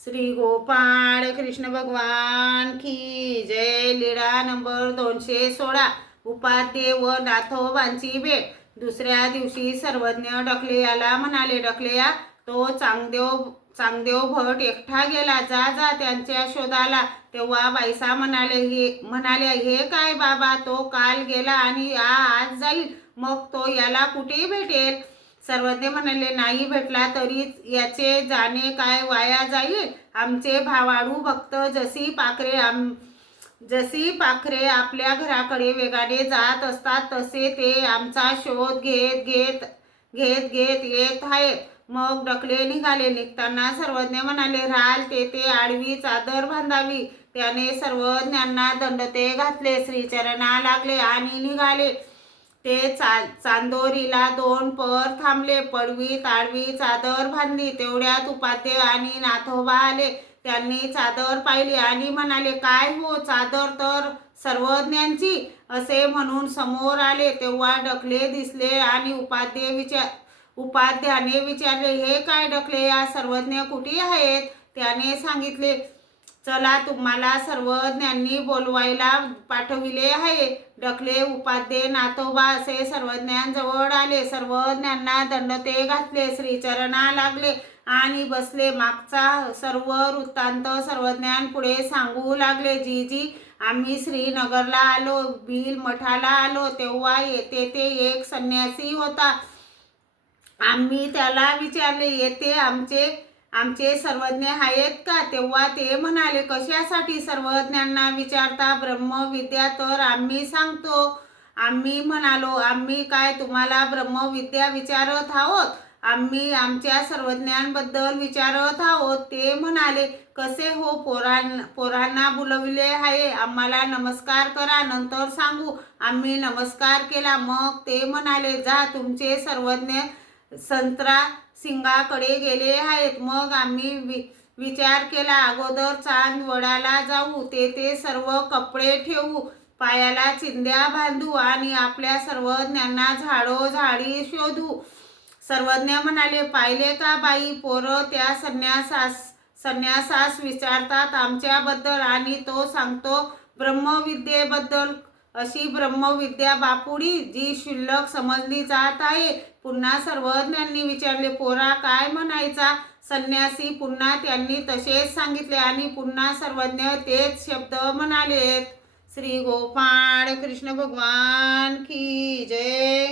श्री गोपाळ कृष्ण भगवान की जय। लीळा नंबर 216। उपाध्ये व नाथोबांची भेट। दुसऱ्या दिवशी सर्वज्ञ डकलेयाला म्हणाले, डकलेया, तो चांगदेव भट एकटा गेला, जा जा त्यांच्या शोधाला। तेव्हा बाईसा म्हणाल्या, हे काय बाबा, तो काल गेला आणि आज जाईल, मग तो याला कुठे भेटेल? सर्वज्ञ म्हणाले, नाही भेटला तरी याचे जाणे काय वाया जाईल? आमचे भावाडू भक्त जशी पाखरे आपल्या घराकडे वेगाने जात असतात, तसे ते आमचा शोध घेत येत आहेत। मग डकले निघाले। निघताना सर्वज्ञ म्हणाले, राल तेथे आडवी चादर बांधावी। त्याने सर्वज्ञांना दंडते घातले, श्रीचरणा लागले आणि निघाले। ते चांदोरीला 2 पर थांबले, पडवीत आडवी चादर बांधली। तेवढ्यात उपाध्ये आणि नाथोबा आले। त्यांनी चादर पाहिली आणि म्हणाले, काय हो, चादर तर सर्वज्ञांची, असे म्हणून समोर आले। तेव्हा डकले दिसले आणि उपाध्याने विचारले, हे काय डकलेया, सर्वज्ञ कुठे आहेत? त्याने सांगितले, चला, तुम्हाला सर्वज्ञांनी बोलवायला पाठविले आहे। डकले, उपाध्ये, नाथोबा असे सर्वज्ञांजवळ आले। सर्वज्ञांना दंडते घातले, श्रीचरणा लागले आणि बसले। मागचा सर्व वृत्तांत सर्वज्ञांपुढे सांगू लागले। जी आम्ही श्रीनगरला आलो, बील मठाला आलो, तेव्हा तेथे एक संन्यासी होता। आम्ही त्याला विचारले, येथे आमचे सर्वज्ञ आहेत का? तेव्हा ते म्हणाले, कशासाठी सर्वज्ञांना विचारता? ब्रह्मविद्या तर आम्ही सांगतो। आम्ही म्हणालो, आम्ही काय तुम्हाला ब्रह्मविद्या विचारत आहोत? आम्ही आमच्या सर्वज्ञांबद्दल विचारत आहोत। ते म्हणाले, कसे हो, पोरांना बोलविले आहे, आम्हाला नमस्कार करा, नंतर सांगू। आम्ही नमस्कार केला। मग ते म्हणाले, जा, तुमचे सर्वज्ञ संत्रा सिंगाकडे गेले आहेत। मग आम्ही विचार केला, अगोदर चांदवडाला जाऊ, तेथे सर्व कपडे ठेवू, पायाला चिंध्या बांधू आणि आपल्या सर्वज्ञांना झाडोझाडी शोधू। सर्वज्ञ म्हणाले, पाहिले का बाई, पोरं त्या संन्यासास विचारतात आमच्याबद्दल आणि तो सांगतो ब्रह्मविद्येबद्दल। अशी ब्रह्मविद्या बापुडी, जी क्षुल्लक समजली जात आहे। पुन्हा सर्वज्ञांनी विचारले, पोरा, काय म्हणायचा संन्यासी? पुन्हा त्यांनी तसेच सांगितले आणि पुन्हा सर्वज्ञ तेच शब्द म्हणालेत। श्री गोपाळ कृष्ण भगवान की जय।